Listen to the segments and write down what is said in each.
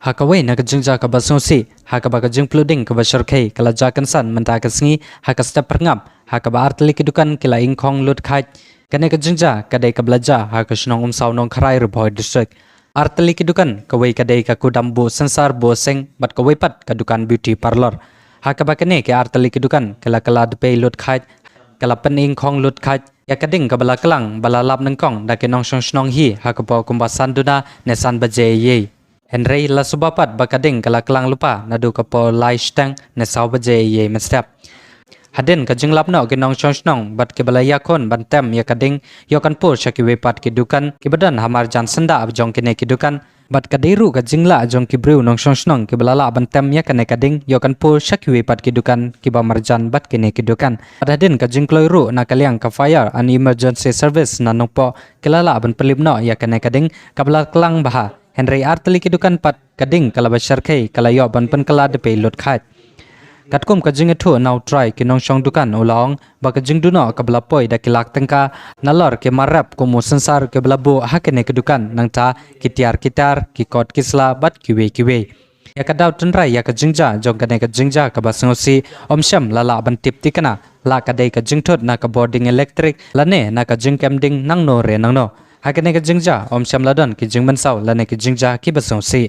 Hakawai na kajengja ka basongsi, hakaba kajeng pluding ka basharkai kala jakan san menta kasngi hakasta perngap, hakaba artli kedukan kila ingkong lut khaj, kane kajengja kadai ka belaja hakasnong umsaw nong kharai ruboy district. Artli kedukan kawai kadai ka kudambu sensar boseng bat kawai pat kadukan beauty parlor. Hakaba kane ke artli kedukan kala depe lut khaj, kala pen ingkong lut khaj, ya kading ka bala kelang bala lap nengkong da kenong snong hi hakaba kumbasan duna nesan baje ye. Henry la subapat bakading kala kelang lupa nadu kapo lai stang ne saw baje ye mestap. Hadin ka jinglap no ginong snong bat ke bala yakon bantem ya kading yokan pur syaki wepat kidukan kibadan hamar jan senda abjong kene kidukan bat kadiru ka jingla ajong kibriu nong snong ke bala la bantem ya kane kading yokan pur syaki wepat kidukan kiba marjan bat kene kidukan. Hadin ka jingkloi ru na kaliang ka fire and emergency service na nongpo kelala ban pelip no ya kane kading kabala kelang baha Henry artli kidukan pat kading kala basharkai kala yo ban pen kala depe lut khat. Katkum ka jing ethu now try kinong shong dukan ulong ba ka jing duno ka bla poi da kilak tengka nalor ke marap ko mo sensar ke bla bo hakene kedukan nang ta kitiar ki kot kisla bat kiwe. Ya ka daw tenrai ya ka jingja jong ka ne ka jingja ka basngosi omsham lala ban tip tikana la ka dei ka jingthot na ka boarding electric lane na ka jing kemding nang no re nang no. Hakane ka jingja om syam ladon ki jingman saw lane ki jingja ki basong si.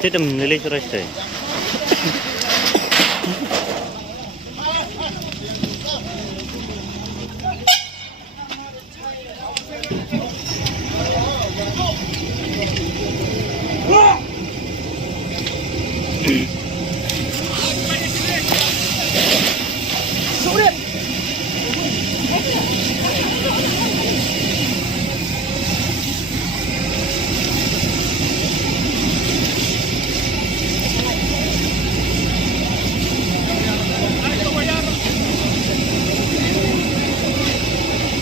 Sistem nilai surat saya.